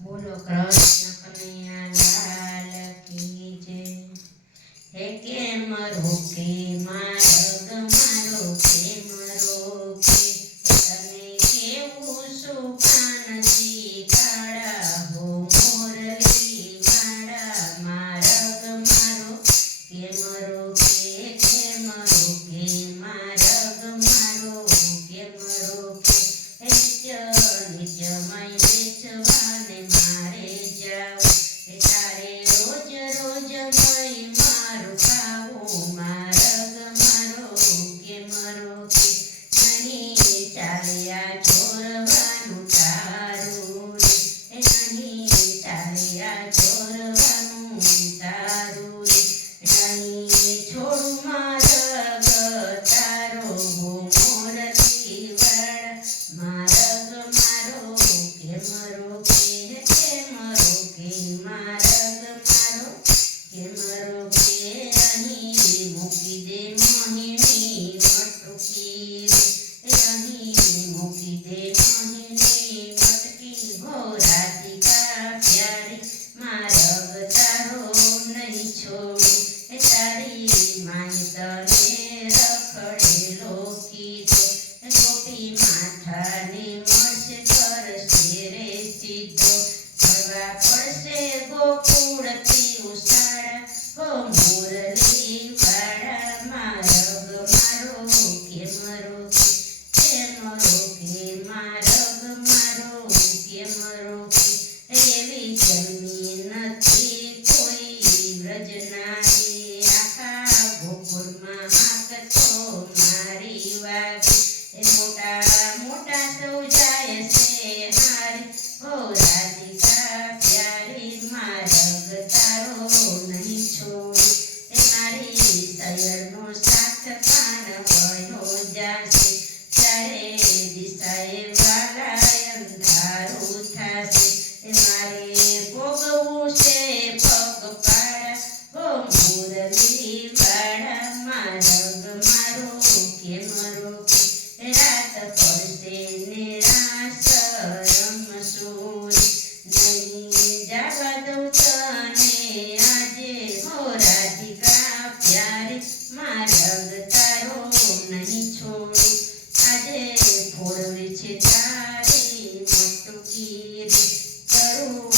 બોલો કૃષ્ણ કનૈયા લાલ કી જય। હે કેમ રોકે માર્ગ મારો કેમ રોકે તને કેવું સુખાનથી કાળા હો મોરલી વાળા માર્ગ મારો કેમ રોકે માર્ગ મારો કેમ રોકે નિત્ય મય વેચવાને મારે જાવ તારે રોજ રોજ મય મારું ખાવું માર્ગ મારો કેમ રોકે નહીં ચાલ્યા ચોરવાનું તારું રે નહીં ચાલ્યા ચોરવાનું તારું રે નહીં છોડું માર્ગ તારો હો મોરલી વાળા માર્ગ મારો કેમ રોકે માર્ગ મારો કેમ રોકે અહીં મૂકી દે મોહિની મટકી રે અહીં મૂકી દે મોહિની મટકી હો રાધિકા પ્યારી માર્ગ તારો નહીં છોડું તારી માય તને રખડેલો કીધો ગોપી માથાને મળશે કરશે રે સીધો ફરવા પડશે ગોકુળથી ઉસાડા હો મોરલી વાળા માર્ગ મારો કેમ રોકે માર્ગ મારો કેમ રોકે એવી જમી નથી કોઈ વ્રજનારી આખા ગોકુળમાં હાક તો મારી વાગે મોટા મોટા સૌ જાય છે હારી હો રાધિકા પ્યારી માર્ગ તારો નહીં છોડું મારી સયરનો સાથ પાન બન્યો જાશે ચારે દિશાએ વાલા અંધારું થાશે મારે ભોગવું છે પગપાળા હો મોરલી વાળા માર્ગ મારો કેમ રોકે રાત પડશે નિરાશ રમસૂરી નહીં જવા દઉં તને આજે હો રાધિકા પ્યારી માર્ગ તારો નહીં છોડું આજે ફોડવે છે તારી મટકી રે કરું